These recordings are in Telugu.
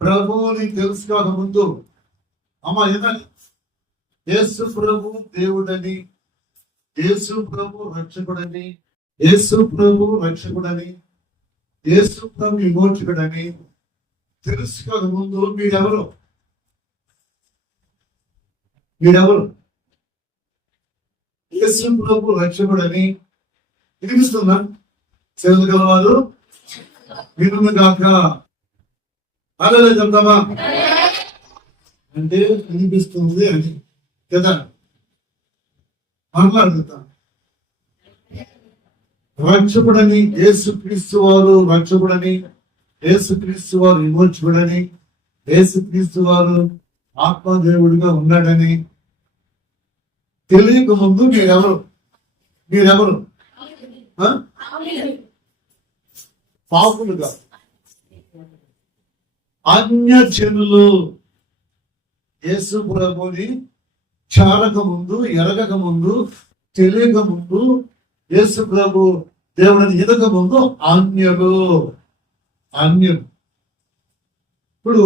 ప్రభువుని తెలుసుకోక ముందు అమ్మ ఏదని యేసు ప్రభు దేవుడని, యేసు ప్రభు రక్షకుడని, యేసు ప్రభు రక్షకుడని, యేసు ప్రభు విమోచకుడని తెలుసుకోక ముందు మీరెవరు? యేసు ప్రభు రక్షకుడని వినిపిస్తుందా? చెవులు గలవారు వినుము గాక. అలా చెప్తామా అంటే వినిపిస్తుంది అని కదా మాట్లాడుతా. రక్షకుడని యేసుక్రీస్తు వారు రక్షకుడని, యేసుక్రీస్తు వారు విమోచకుడని, యేసుక్రీస్తు వారు ఆత్మదేవుడిగా ఉన్నాడని తెలియక ముందు మీరెవరు పాపులుగా అన్యజనులు యేసు ప్రభుని చారక ముందు, ఎరగక ముందు, తెలియక ముందు, యేసు ప్రభు దేవుడిని ఎదక ముందు అన్యులు. ఇప్పుడు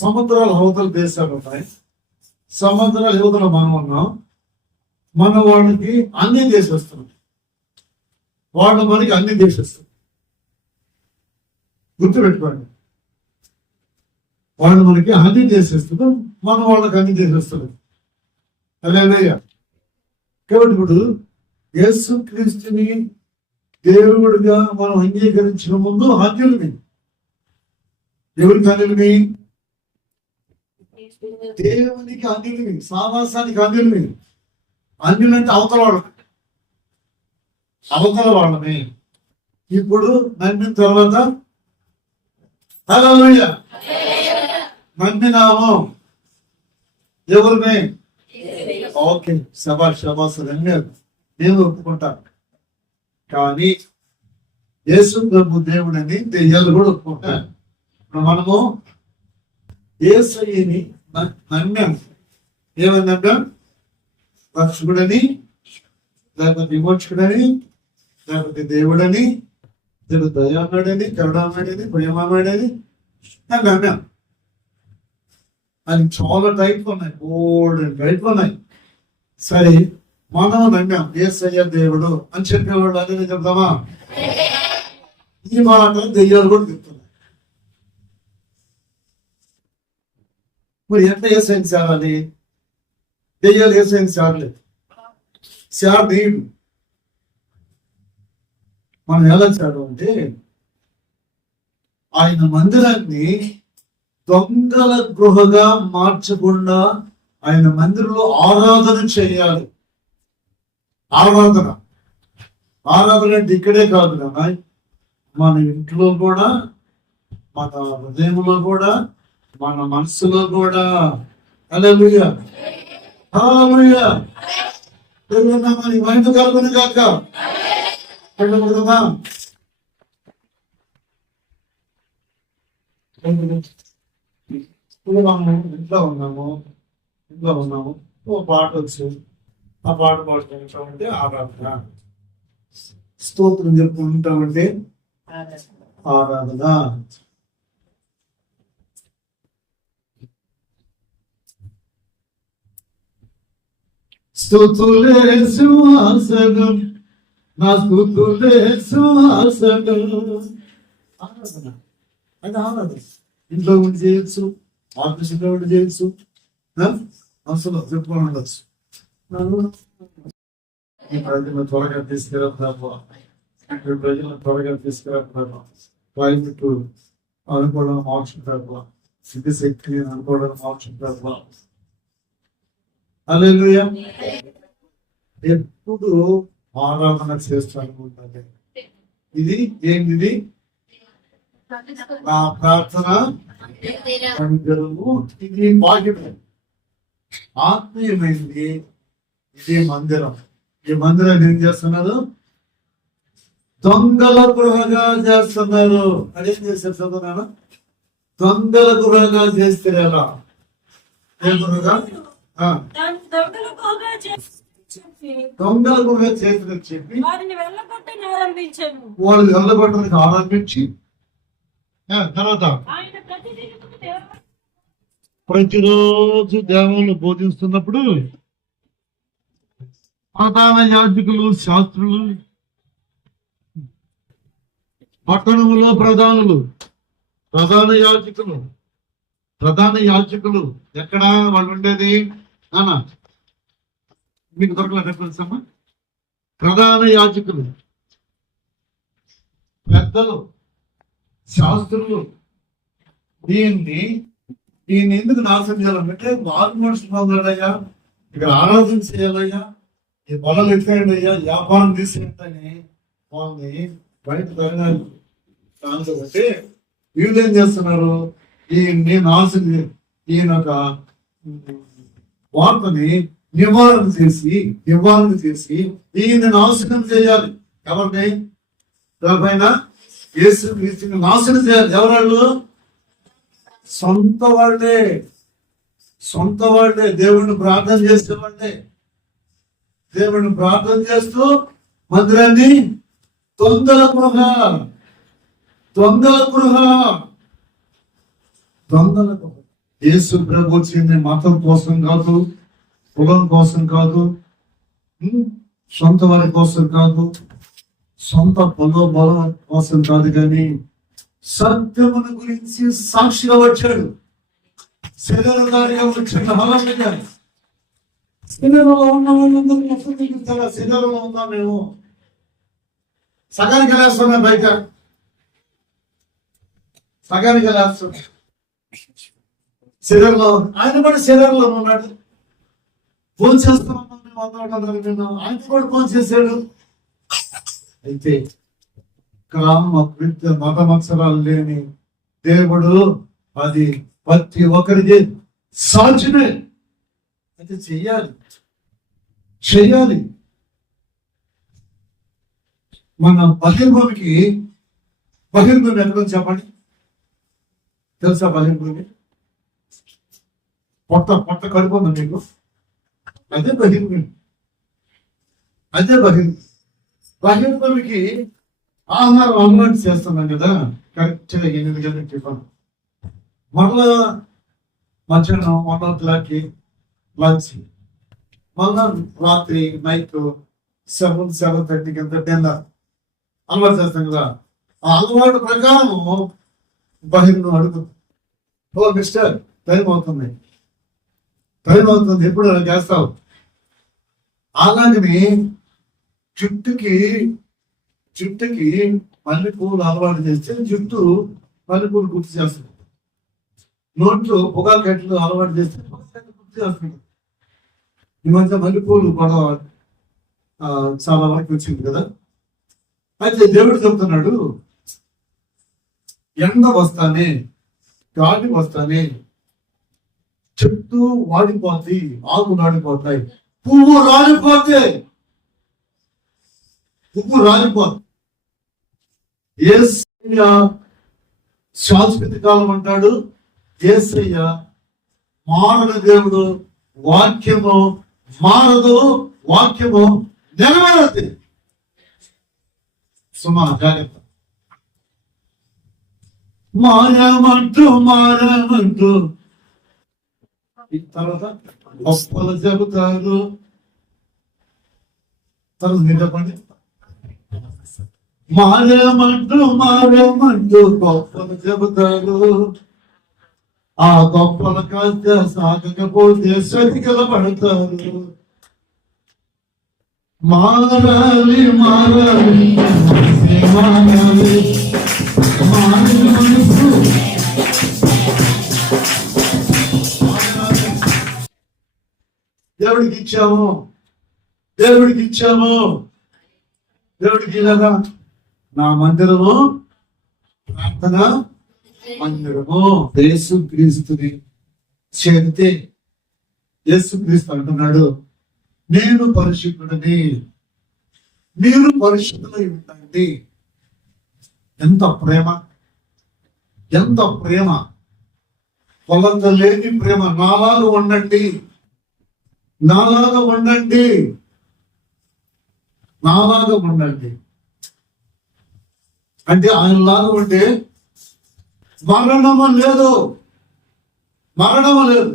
సముద్రాల అవతల దేశాలు ఉన్నాయి, సముద్రాల యువతల మనం ఉన్నాం. మన వాళ్ళకి అన్ని దేశస్తులు, వాళ్ళు మనకి అన్ని దేశస్తులు. గుర్తుపెట్టుకోండి, వాళ్ళు మనకి అన్ని దేశస్తులు, మన వాళ్ళకి అన్ని దేశస్తులు. హల్లెలూయా. కాబట్టి ఇప్పుడు యేసు క్రీస్తుని దేవుడిగా మనం అంగీకరించిన ముందు అన్యులని. ఎవరికి అన్యులని? దేవునికి అన్యులని, సావాసానికి అన్యులని. అన్యులంటే అవతల వాళ్ళని. ఇప్పుడు నమ్మిన తర్వాత హల్లెలూయా నమ్మినాము ఎవరిని? ఓకే, శబాష్ నేను ఒప్పుకుంటాను. కానీ యేసు ప్రభు దేవుడని దెయ్యాలు కూడా ఒప్పుకుంటాను. ఇప్పుడు మనము యేసయ్యని నమ్మాం. ఏమని నమ్మాం? రక్షకుడని, లేకపోతే విమోచకుడని, లేకపోతే దేవుడని, దేవుడు దయామేడని, కరుణామేడని, ప్రేమమేడని నమ్మాం. అని చాలా టైప్లు ఉన్నాయి, గోల్డెన్ టైప్లు ఉన్నాయి. సరే, మనం నమ్మాం యేసయ్య దేవుడు అని చెప్పేవాళ్ళు అదే చెప్తామా? ఈ మాట దెయ్యాలు కూడా చెప్తున్నాయి. మరి ఎట్లా యేసయ్యని చేరాలి? దెయ్యాలు యేసయ్యని చేరలేదు, చేరనీయుడు. మనం ఎలా చేరడం అంటే, ఆయన మందిరాన్ని దొంగల గృహగా మార్చకుండా ఆయన మందిరంలో ఆరాధన చేయాలి. ఆరాధన అంటే ఇక్కడే కాదు కదా, మన ఇంట్లో కూడా, మన హృదయంలో కూడా, మన మనసులో కూడా. హల్లెలూయా హల్లెలూయా. మన మైండ్ కలుగును కాక. ఇంట్లో ఉన్నాము, ఓ పాట వచ్చు, ఆ పాట పాడుకుంటామంటే ఆరాధన. స్తోత్రం చెప్పుకుంటామంటే ఆరాధన. స్తుతులే సింహాసనం, నా స్తుతులే సింహాసనం. ఆరాధన అది ఆరాధన. ఇంట్లో ఉండి చేయొచ్చు, ఆఫీసులో ఉండి చేయొచ్చు, అసలు చెప్పుకొని ఉండొచ్చు. ఈ ప్రజలను త్వరగా తీసుకురాబా, ప్రజలను త్వరగా తీసుకురాబా, క్లైమేట్ అనుకోవడం మార్చుకుంటారు, సిద్ధిశక్తి అనుకోవడం మార్చుకుంటారు. హల్లెలూయా. ఎప్పుడు ఆరాధన చేస్తాను ఉండాలి. ఇది ఏంటిది? నా ప్రార్థన మందిరము. ఇది భాగ్యమే, ఆత్మీయమైంది. ఇది మందిరం. ఈ మందిరాన్ని ఏం చేస్తున్నారు? దొంగల గృహగా చేస్తున్నారు. అదేం చేస్తారు చదువున్నాను? దొంగల గృహగా చేస్తే ఎలా? ఏ గృహగా? దొంగల గృహ చేసిన చెప్పి వాళ్ళు వెళ్ళగొట్టడానికి ఆరంభించి తర్వాత ప్రతిరోజు దేవుళ్ళు బోధిస్తున్నప్పుడు ప్రధాన యాజకులు, శాస్త్రులు, పట్టణములో ప్రధాన యాజకులు ఎక్కడ వాళ్ళు ఉండేది అన్నా మీకు దొరకలే రెఫరెన్స్ అమ్మా. ప్రధాన యాజకులు, పెద్దలు, శాస్త్రులు దీన్ని ఎందుకు నాశనం చేయాలంటే మారు మనుషులు పొందాలయ్యా, ఇక్కడ ఆరాధన చేయాలయ్యా, ఈ పొలాలు ఎత్తాయండి అయ్యా, వ్యాపారం తీసేయండి వాళ్ళని బయట తరగాలి. కాబట్టి వీళ్ళు ఏం చేస్తున్నారు, ఈయన్ని నాశనం ఈయన ఒక వార్తని నివారణ చేసి ఈయన నాశనం చేయాలి. ఎవరిని? పైన యేసు క్రీస్తుని నాశనం చేయాలి. ఎవరాళ్ళు? సొంత వాళ్ళే దేవుణ్ణి ప్రార్థన చేసేవాళ్ళే. దేవుణ్ణి ప్రార్థన చేస్తూ మందిరాన్ని దొంగల గృహ యేసు ప్రభు వచ్చింది మతం కోసం కాదు, కులం కోసం కాదు, సొంత వారి కోసం కాదు, సొంత బలం కోసం కాదు, కానీ సత్యమును గురించి సాక్షిగా వచ్చాడు. శరీరధారిగా వచ్చాడు. శరీరంలో ఉన్న వాళ్ళందరూ శరీరంలో ఉన్నాం మేము. సగానికి వెళ్ళేస్తున్నాం, బయట సగానికి వెళ్ళేస్తున్నాం. శరీరంలో ఆయన కూడా శరీరంలో ఉన్నాడు. ఫోన్ చేస్తున్నాం, ఆయన కూడా ఫోన్ చేశాడు. అయితే మతమత్సరాలు లేని దేవుడు అది ప్రతి ఒక్కరికి సాధ్యమే. అయితే చెయ్యాలి. మన బహిర్భూమి ఎక్కడ చెప్పండి, తెలుసా? బహిర్భూమి పొట్ట కడుపుంది మీకు, అదే బహిర్భూమి. బహిర్భూమికి ఆహారం అలవాటు చేస్తున్నాం కదా, కరెక్ట్గా 8 గంటలకు టిఫిన్, మళ్ళా మధ్యాహ్నం 1:00 లంచ్, మళ్ళా రాత్రి నైట్ 7:30 డిన్నర్ అలవాటు చేస్తాం కదా. ఆ అలవాటు ప్రకారం బహిర్ను అడుగు, ఓ మిస్టర్ టైం అవుతుంది, ఎప్పుడు అలా చేస్తావు? అలాగని జుట్టుకి మల్లెపూలు అలవాటు చేస్తే జుట్టు మల్లెపూలు గుర్తు చేస్తుంది. నోట్లో పొగాకు కట్టలు అలవాటు చేస్తే గుర్తు చేస్తుంది. ఈ మధ్య మల్లెపూలు గొడవ చాలా వరకు వచ్చింది కదా. అయితే దేవుడు చెప్తున్నాడు, ఎండ వస్తానే, గాలి వస్తానే చెట్టు వాడిపోద్ది, ఆకు రాడిపోతాయి, పువ్వు రాలిపోద్ది. యేసయ్య శాశ్వత కాలం అంటాడు. యేసయ్య మారడు దేవుడు. వాక్యము మారదు, వాక్యము నెరవేరదు. సుమా జాగ్రత్త. మారమంటూ తర్వాత గొప్పలు చెబుతారు. తర్వాత మీరు చెప్పండి. మారమంటూ గొప్పలు చెబుతారు. ఆ గొప్పలు కాస్త సాగకపోతే సరిగల పడతారు. మారాలి మనసు దేవుడికి ఇచ్చాము. దేవుడికి ఇలాగా నా మందిరము ప్రార్థన మందిరము. యేసుక్రీస్తుని చేరితే యేసుక్రీస్తు అంటున్నాడు, నేను పరిశుద్ధుడిని, మీరు పరిశుద్ధులై ఉండండి. ఎంత ప్రేమ, కొలంత లేని ప్రేమ. నాలాగా ఉండండి, నాలాగా ఉండండి అంటే ఆయనలాగా ఉంటే మరణము లేదు, మరణము లేదు.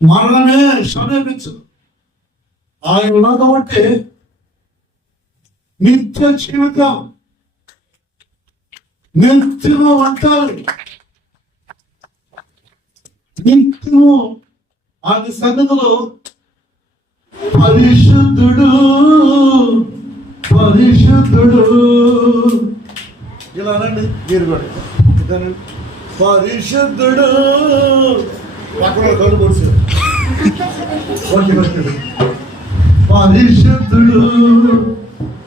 మరణమే సమీపించు. ఆయన ఉన్నదం అంటే నిత్య జీవితం, నిత్యము అంటారు. నిత్యము ఆయన సన్నిధిలో పరిశుద్ధుడు, పరిశుద్ధుడు. ఇలా అనండి మీరు కూడా, పరిశుద్ధుడు. అక్కడ కళ్ళు పొడిచారు. పరిశుద్ధుడు,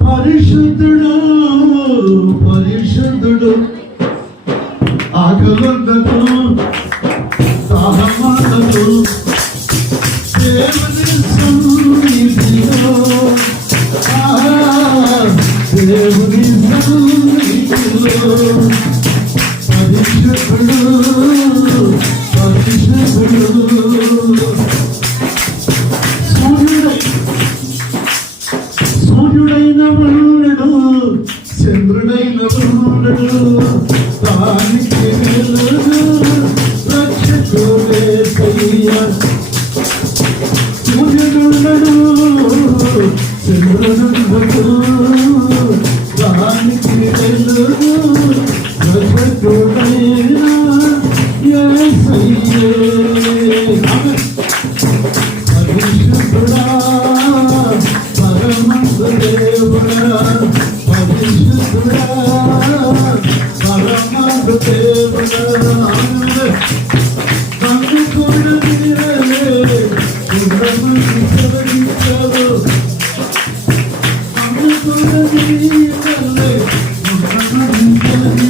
పరిశుద్ధుడు, పరిశుద్ధుడు. ఆకలందరూ సహమానలు దేవుని సన్నిధిలో, దేవుని సన్నిధిలో పరిశుద్ధుడు, పరిశుద్ధుడు. సూర్యుడైన ఉండడు, చంద్రుడైన ఉండడు, దానికి రక్షకుడే సూర్యుడుండడు, చంద్రుడుండడు, దానికి రక్షకుడైన యేసయ్యే. పరిశుద్ధుడా, పరమదేవుడా, పరిశుద్ధుడా, పరమదేవుడా. నన్ను కూడా తీరలే, నన్ను తొలగించావు, నన్ను కూడా తీరలే, నన్ను తొలగించావు.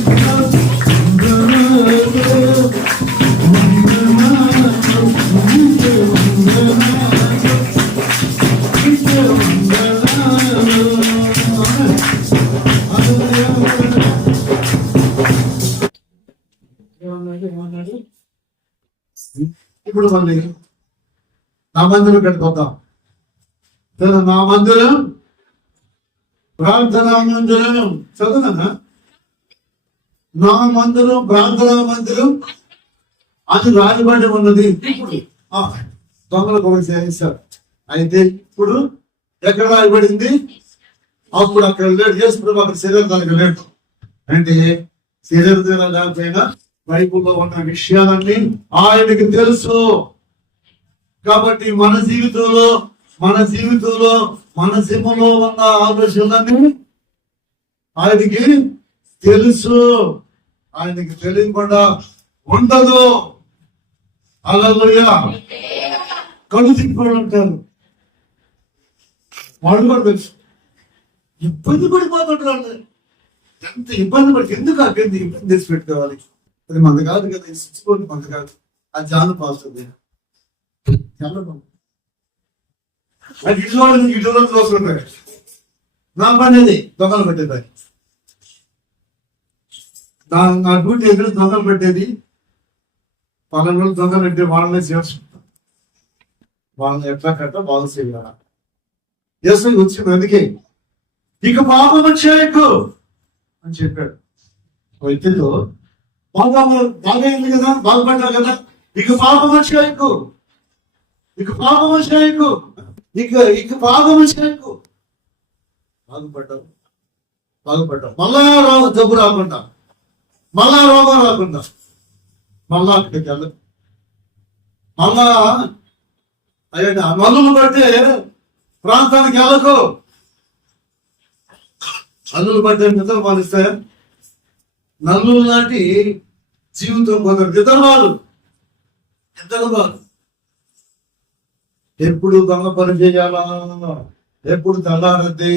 ఇప్పుడు మళ్ళీ నా మందిరం కట్టుకుందాం. నా మందిరం ప్రార్థనా మందిరం. చదువునా, నా మందిరం ప్రార్థనా మందిరం అది రాయబడి ఉన్నది. దొంగల కూడా చేశారు. అయితే ఇప్పుడు ఎక్కడ రాయబడింది? అప్పుడు అక్కడ లేడు. చేసుకుంటే అక్కడ శరీరానికి లేడు. అంటే శరీరం లేకపోయినా బైబుల్లో ఉన్న విషయాలన్నీ ఆయనకి తెలుసు. కాబట్టి మన జీవితంలో మనసులో ఉన్న ఆలోచనలన్నీ ఆయనకి తెలుసు. ఆయనకి తెలియకుండా ఉండదు. హల్లెలూయా. కళ్ళు తిప్పుకొని ఉంటారు. వాళ్ళు కూడా తెలుసు. ఇబ్బంది పడిపోతుంటారు. ఎంత ఇబ్బంది పడి ఎందుకు అక్కడ ఇబ్బంది తెచ్చి పెట్టుకోవాలి? అది మంద కాదు కదా, ఇచ్చుకోండి మంద కాదు. అది జాను పాస్తుంది. అది ఇటు చూస్తుంటాయి. నా పని అది దొంగలు పెట్టేది. నా డ్యూటీ ఎక్కడ దొంగలు పెట్టేది. పనులు దొంగలు పెట్టి వాళ్ళనే చేర్చుకుంటాం. వాళ్ళని ఎట్లా కట్ట వాళ్ళు చేయాలి. చేస్తే వచ్చింది. అందుకే ఇక పాపం చేయకు అని చెప్పాడు. వ్యక్తితో బాగైంది కదా, బాగుపడ్డారు కదా, ఇక పాపం చేయకు, ఇక పాపం చేయకు, ఇక పాపం చేయకు. బాగుపడ్డావు. మళ్ళా జబ్బు రాకుండా, మళ్ళా రోగం రాకుండా, మళ్ళా అక్కడికి వెళ్ళదు. మళ్ళా అయ్యండి నల్లులు పట్టే ప్రాంతానికి వెళ్ళకు. నల్లులు పట్టే నిద్ర మానిస్తాయా? నల్లులు లాంటి జీవితం కొందరు నిద్రవాళ్ళు. ఎప్పుడు దొంగ పని చేయాలా, ఎప్పుడు తెల్లారద్ది,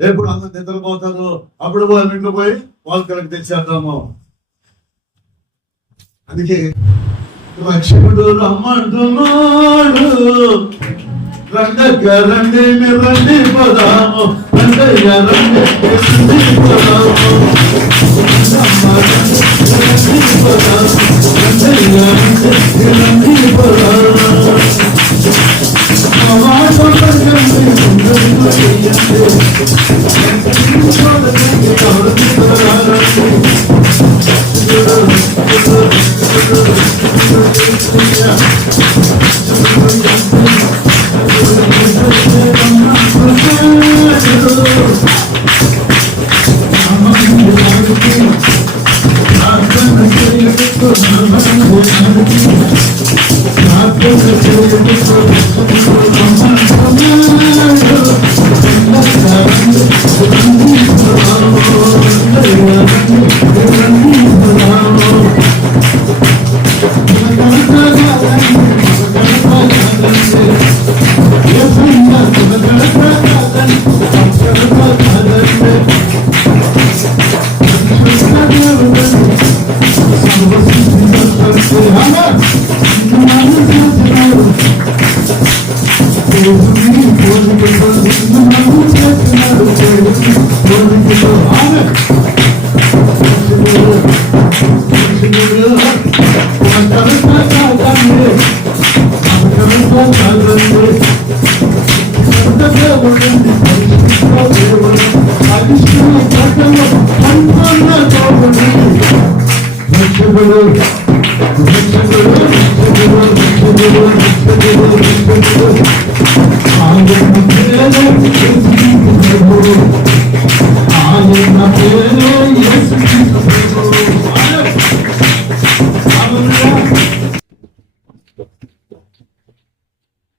ఎప్పుడు అందరు నిద్రపోతారు, అప్పుడు వాళ్ళ ఇంట్లో పోయి వాళ్ళ కలకి తెచ్చేద్దాము. అందుకే రక్షకుడు రమ్మంటున్నాడు. రండి రండి పదాము, రండి పదాము, రండి పదాము.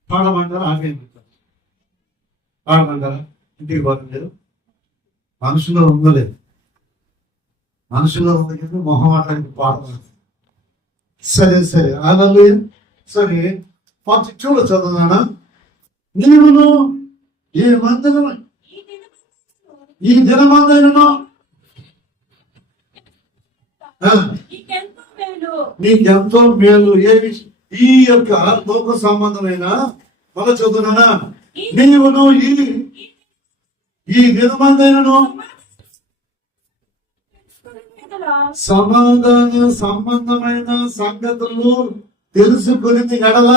పాడమంటారా ఆగేస్తారు పాడమంటారా ఇంటికి పోతుంది మనుషులో ఉండలేదు మనుషులో ఉంది మొహమాటానికి పాడతారు సరే సరే అలాగే సరే 42 చదువునా నీవును ఈ మందిరం ఈ దినమందైనను నీకెంతో మేలు ఏమి ఈ యొక్క లోక సంబంధమైన మన చదువునా నీవును ఈ దినమందైనను సమాధాన సంబంధమైన సంగతులు తెలుసుకుని ఎడల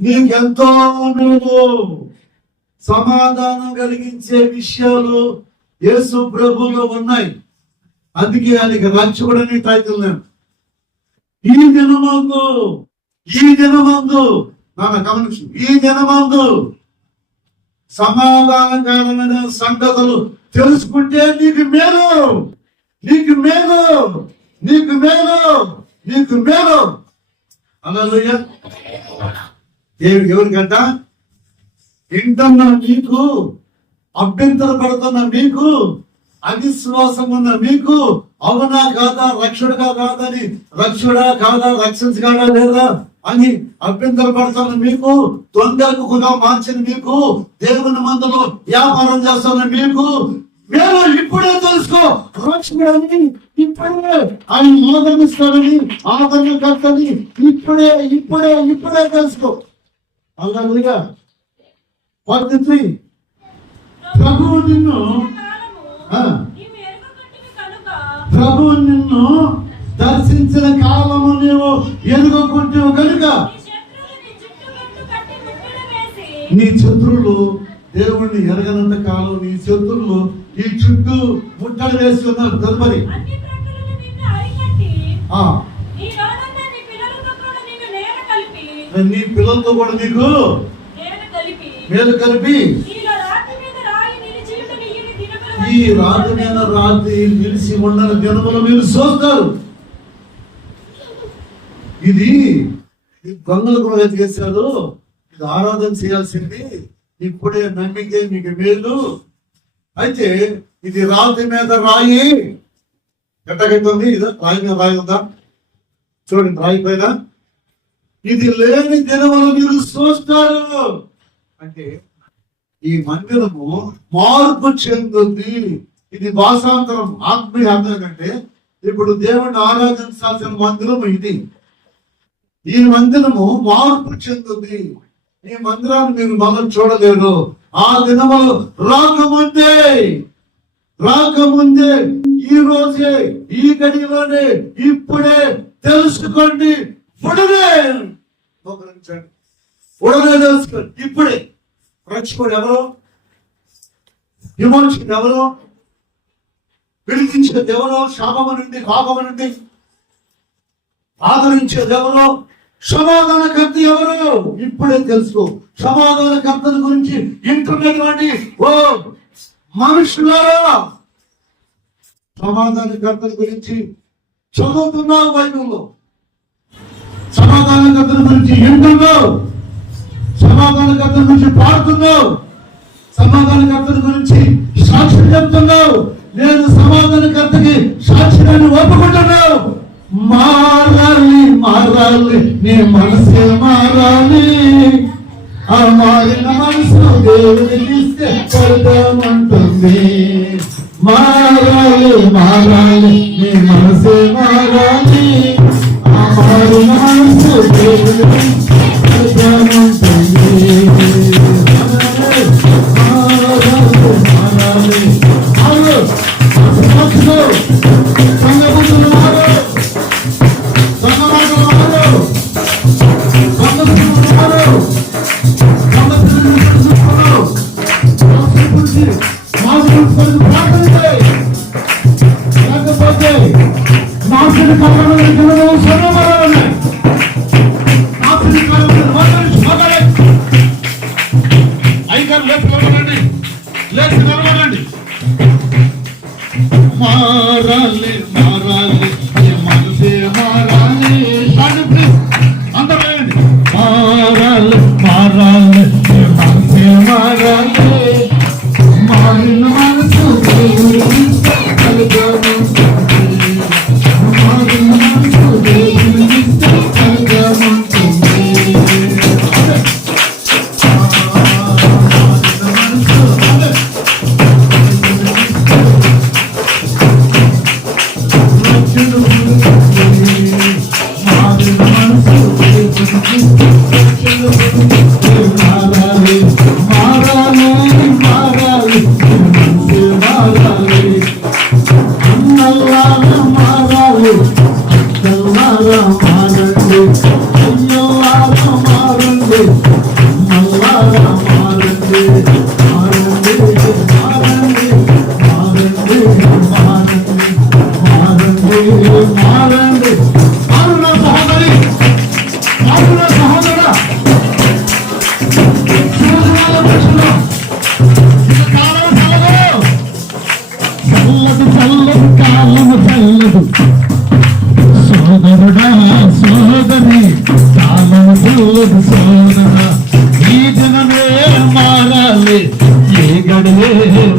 నీకెంతో మేలు సమాధానం కలిగించే విషయాలు యేసు ప్రభువులో ఉన్నాయి. అందుకే ఆయనకి రక్షకుడని టైటిల్ నేను ఈ దినమందు నాన్న గమనించు ఈ దినమందు సమాధానకరమైన సంగతులు తెలుసుకుంటే నీకు మేలు నీకు మేలు నీకు మేలు నీకు మేలు హల్లెలూయా. ఎవరికంట వింటున్న మీకు అభ్యంతర పడుతున్న మీకు అవిశ్వాసం ఉన్న మీకు అవునా కాదా రక్షుడుగా కాదని రక్షుడా కాదా రక్షించగాడా లేదా అని అభ్యంతర పడుతున్న మీకు తొందరకు కూడా మార్చిన మీకు దేవుని మందులో వ్యాపారం చేస్తున్న మీకు మేము ఇప్పుడే తెలుసుకో రక్షకుడని ఇప్పుడే ఆయన ఆదరణిస్తాడని ఆదరణకర్తని ఇప్పుడే ఇప్పుడే ఇప్పుడే తెలుసుకో. అలాగా 43 ప్రభువు నిన్ను దర్శించిన కాలము నీవు ఎరుగకుంటావు కనుక నీ శత్రువులు దేవుణ్ణి ఎరగనంత కాలం నీ శత్రువులు ఈ చుట్టూ ముట్టడి వేస్తున్నారు. తదుపరి నీ పిల్లలతో కూడా నీకు మేలు కలిపి ఈ రాత్రి మీద రాత్రి నిలిచి ఉండని దినములు మీరు చూస్తారు. ఇది దొంగలు కూడా చేశారు. ఇది ఆరాధన చేయాల్సింది ఇప్పుడే నమ్మితే మీకు మేలు. అయితే ఇది రాతి మీద రాయి ఎట్టగైతుంది. ఇది రాయి మీద రాయి ఉందా చూడండి, రాయి పైన ఇది లేని దినములు మీరు చూస్తారు. అంటే ఈ మందిరము మార్పు చెందుంది. ఇది భాషాంతరం ఆత్మీయ అర్థం ఏంటంటే ఇప్పుడు దేవుణ్ణి ఆరాధించాల్సిన మందిరం ఇది. ఈ మందిరము మార్పు చెందుంది. ఈ మందిరాన్ని మీరు మొదలు చూడలేరు. ఆ దినములు రాకముందే ఈ రోజే ఈ గడిలోనే ఇప్పుడే తెలుసుకోండి. ఉడనే తెలుసుకోండి. ఇప్పుడే రక్షకుడు ఎవరు, విమోచకుడు ఎవరు, విడిపించేది ఎవరు, శాపము నుండి పాపము నుండి ఆదరించేది ఎవరు? సమాధానకర్త ఎవరు? ఇప్పుడే తెలుసుకో. సమాధానకర్తల గురించి ఇంటున్నటువంటి ఓ మనుషులారా, సమాధానకర్తల గురించి చదువుతున్నావు బైబిల్లో, సమాధానకర్తల గురించి వింటున్నావు, సమాధానకర్తల గురించి పాడుతున్నావు, సమాధానకర్తల గురించి సాక్ష్యం చెప్తున్నావు. నేను సమాధానకర్తకి సాక్ష్యాన్ని ఒప్పుకుంటున్నావు. మారాలి మారాలి, నీ మనసే మారాలి. ఆ మారిన మనసు దేవునికి ఇస్తే ఫలితముంటుంది. మారాలి మారాలి, నీ మనసే మారాలి. ఆ మారిన మనసు దేవునికి ఇస్తే ఫలితముంటుంది. మారాలి మారాలి, మనసే మారాలి. అందరూ మారాలి మారాలి, మనసే మారాలి. మారిన మనసు మారిన మనసు దేవునికి ఫలితముంటుంది. సోదరుడా సోదరి, కాలం చల్లదు సోదరా. ఈ జనమే మారాలి, ఈ గడియే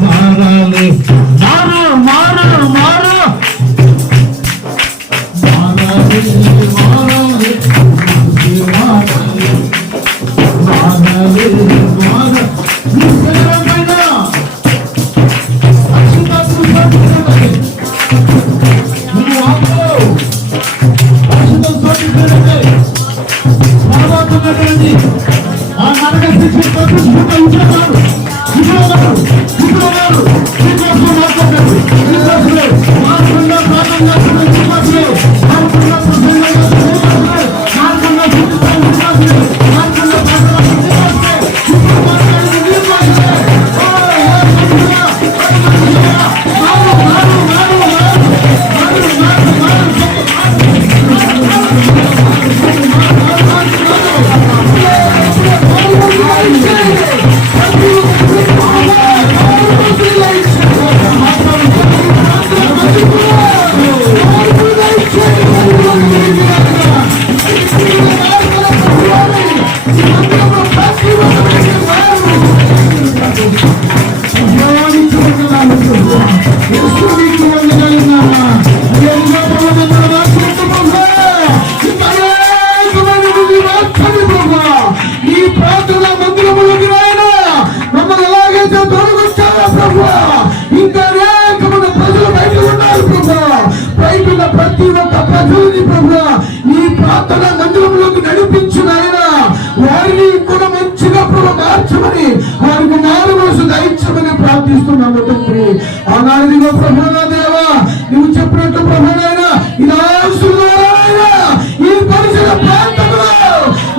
మారాలి. మారు మారు మారు మారాలి మారాలి మారాలి మారాలి మారాలి. ఆ నరక శిక్ష తప్పించుకుంటూ ఉన్నారు. ప్రతి ఒక్క ప్రజలని ప్రభువా నీ ప్రార్థన మందిరంలోకి నడిపించిన ఆయన వారిని కూడా మంచిగా ప్రభు మార్చమని, వారికి మారు మనసు దయచమని ప్రార్థిస్తున్నాము తండ్రి. ఆనాదిలో ప్రభువా దేవా నువ్వు చెప్పినట్టు ప్రభువైనా ఇలా ఈ పరిసర ప్రాంతంలో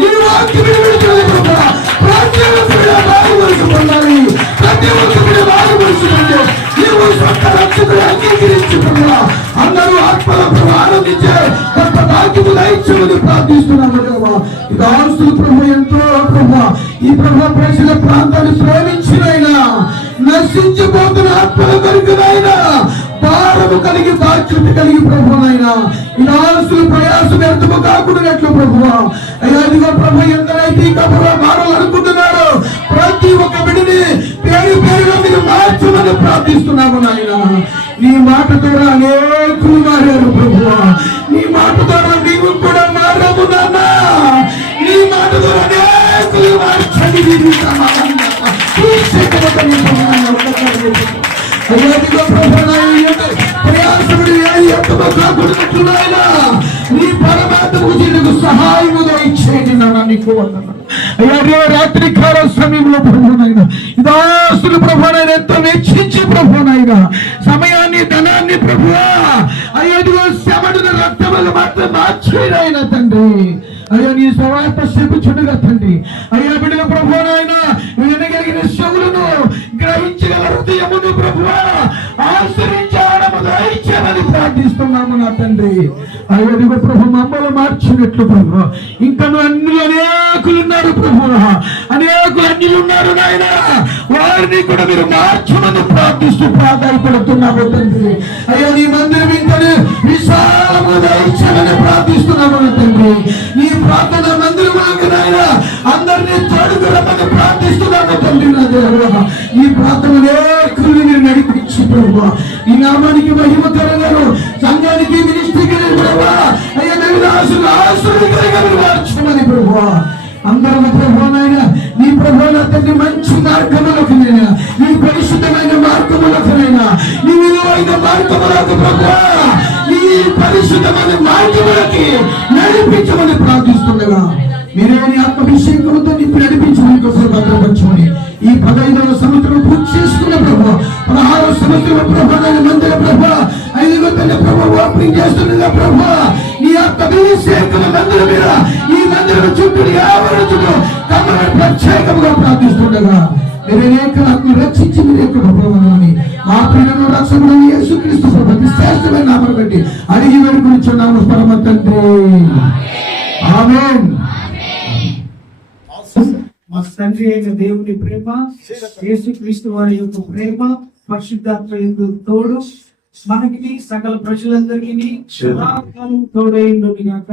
నీ వాక్యం విడుదల ప్రభువా ప్రతి ఒక్కరి మారు మనసు పొందాలి. ప్రతి ఒక్కరి మారు మనసు పొంది నీవు స్వస్థ రక్షకుడు అంగీకరించు దేవా అందరూ ఆత్మల ప్రభు ఆనందించే కొత్త భాగ్యము దయచేయమని ప్రార్థిస్తున్నాము దేవా. ఈ దాసులు ప్రభు ఎంతో ప్రభు ఈ ప్రభు ప్రజల ప్రాంతాన్ని ప్రేమించినైనా నశించిపోతున్న ఆత్మల కొరకునైనా భారము కలిగి బాధ్యత కలిగి ప్రభునైనా ఈ దాసులు ప్రయాసం వ్యర్థము కాకూడనట్లు ప్రభువా. అయ్యా ఇదిగో ప్రభు ఎంతనైతే ఇంకా ప్రభు మారాలనుకుంటున్నారో ప్రతి ఒక్క బిడ్డని పేరు పేరుగా మీరు మార్చమని ప్రార్థిస్తున్నాము నాయన. నీ మాట ద్వారా అనేకులు మారారు ప్రభువా. నీ మాట ద్వారా నీవు కూడా మారాము నాన్న. నీ మాట ద్వారా అనేకులు మార్చండి. ప్రయాసముడి నీ పరమాత్మకు సహాయము దయచేయండి నాన్న. నీకు అయ్యా రాత్రి కాల సమయంలో ప్రభునైనా దాసులు ప్రభునైనా ఎంతో వెచ్చించి ప్రభునైనా సమయాన్ని ధనాన్ని ప్రభువా అయ్యా శమడిన రక్తములు మాత్రం మార్చేయనైనా తండ్రి. అయ్యా నీ స్వార్థ చెప్పుచుడుగా తండ్రి. అయ్యా బిడ్డల ప్రభునైనా వినగలిగిన చెవులను గ్రహించగల హృదయమును ప్రభువా ఆశ్రయించాడము దయచేయమని ప్రార్థిస్తున్నాము నా తండ్రి. అయ్యా ప్రభు మమ్మల్ని మార్చినట్లు ప్రభు ఇంకా అన్యులు అనేకులు ఉన్నారు ప్రభు. అనేకులు అన్యులు ఉన్నారు నాయన. వారిని కూడా మీరు మార్చమని ప్రార్థిస్తూ ప్రాధాయపడుతున్నాము తండ్రి. అయ్యా నీ మందిరం ఇంకనే విశాలము దయచేయమని ప్రార్థిస్తున్నాము తండ్రి. నీ ప్రార్థన మందిరంలోకి నాయన అందరినీ తోడుకురమని ప్రార్థిస్తున్నాము తండ్రి. నా దేవా ఈ ప్రార్థన అనేకుల్ని మీరు నడిపించి ప్రభు ఈ నామానికి మహిమ కలగరు సంఘానికి మినిస్ట్రీకి ప్రభా అయ్యా మార్చమని ప్రభు అందరూ ప్రభునైన నీ ప్రభున తండ్రి మంచి మార్గములకు నైనా నీ పరిశుద్ధమైన మార్గములకునైనా నీ విలువైన మార్గములకు ప్రభు నీ పరిశుద్ధమైన మార్గములకి నడిపించమని ప్రార్థిస్తుండగా మీరే నీ ఆత్మాభిషేకంతో నింపి నడిపించమని భద్రపరచమని ఈ 15వ సంవత్సరం పూర్తి చేసుకున్న ప్రభు 16వ సంవత్సరం ప్రభు మందిర ప్రభు 5వ తల్లి ప్రభు ఓపెనింగ్ చేస్తుండగా ప్రభు నీ ఆత్మాభిషేకం మందిరం మీద ఈ మందిరం చుట్టూ ఆవరణ చుట్టూ కమ్మని ప్రత్యేకంగా ప్రార్థిస్తుండగా మీరేకలను రక్షించి మీరు యొక్క ప్రభువుని మా ప్రియమైన రక్షకుడు యేసుక్రీస్తు ప్రభువు శ్రేష్టమైన నామమును బట్టి అడిగి వేడుకొనుచున్నాము పరమ తండ్రి. ఆమేన్. మా తండ్రి అయిన దేవుని ప్రేమ యేసుక్రీస్తు వారి యొక్క ప్రేమ పరిశుద్ధాత్మ యొక్క తోడు మనకి సకల ప్రజలందరికీ సదాకాలం తోడైండుగాక.